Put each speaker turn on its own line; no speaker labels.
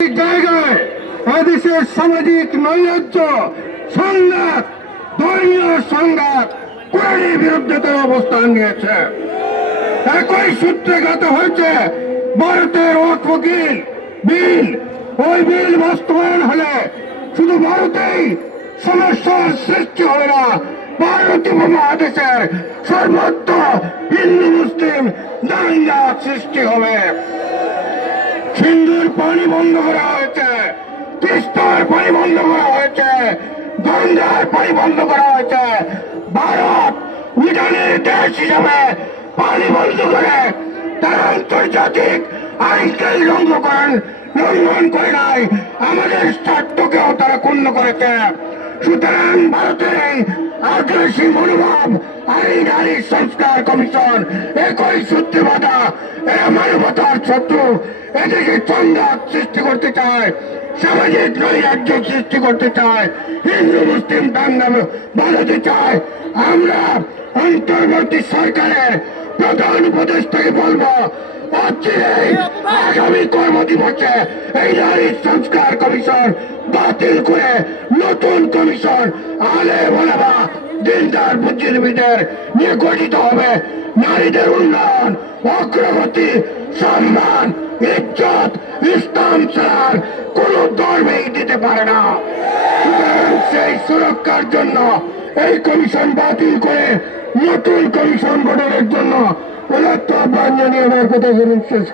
জায়গায় এদেশের সামাজিক নৈরাজ্য, সংঘাত, ধর্মীয় সংঘাত কোরআনের বিরুদ্ধে তারা অবস্থান নিয়েছে। একই সূত্রে গত হয়েছে, ভারতের ওয়াকফিল বিল। ওই বিল বাস্তবায়ন হলে শুধু ভারতেই সমস্যার সৃষ্টি হবে না ভারতীয় মহাদেশের সর্বত্র হিন্দু, মুসলিম দাঙ্গা সৃষ্টি হবে। সিন্ধুর পানি বন্ধ করা হয়েছে, তিস্তার পানি বন্ধ করা হয়েছে, গঙ্গার পানি বন্ধ করা হয়েছে। ভারত উজানের দেশ হিসাবে পানি বন্ধ করে তারা আন্তর্জাতিক আইনকে লঙ্ঘন লঙ্ঘন করে নাই, আমাদের স্বার্থকেও তারা ক্ষুণ্ণ করেছে। সুতরাং ভারতের আগ্রাসী মনোভাব আইন আইন সংস্কার কমিশন, একই সত্যি বাধা এরা মানবতার শত্রু এদিকে সংঘাত সৃষ্টি করতে চায়, সামাজিক নৈরাজ্য সৃষ্টি করতে চায়, হিন্দু, মুসলিম দাঙ্গা বাড়াতে চায়। আমরা অন্তর্বর্তী সরকারের প্রধান উপদেষ্টাকে আগামী কর্মদিবসে এই নারী সংস্কার কমিশন বাতিল করে নতুন কমিশন আলে বলাবা দিনদার বুদ্ধিজীবীদের নিয়ে গঠিত হবে। নারীদের উন্নয়ন, অগ্রগতি, সম্মান, ইজ্জত, ইসলাম ছাড়ার কোন ধর্মেই দিতে পারে না। সেই সুরক্ষার জন্য এই কমিশন বাতিল করে নতুন কমিশন গঠনের জন্য উদাত্ত আহ্বান জানিয়ে আমার কথা শেষ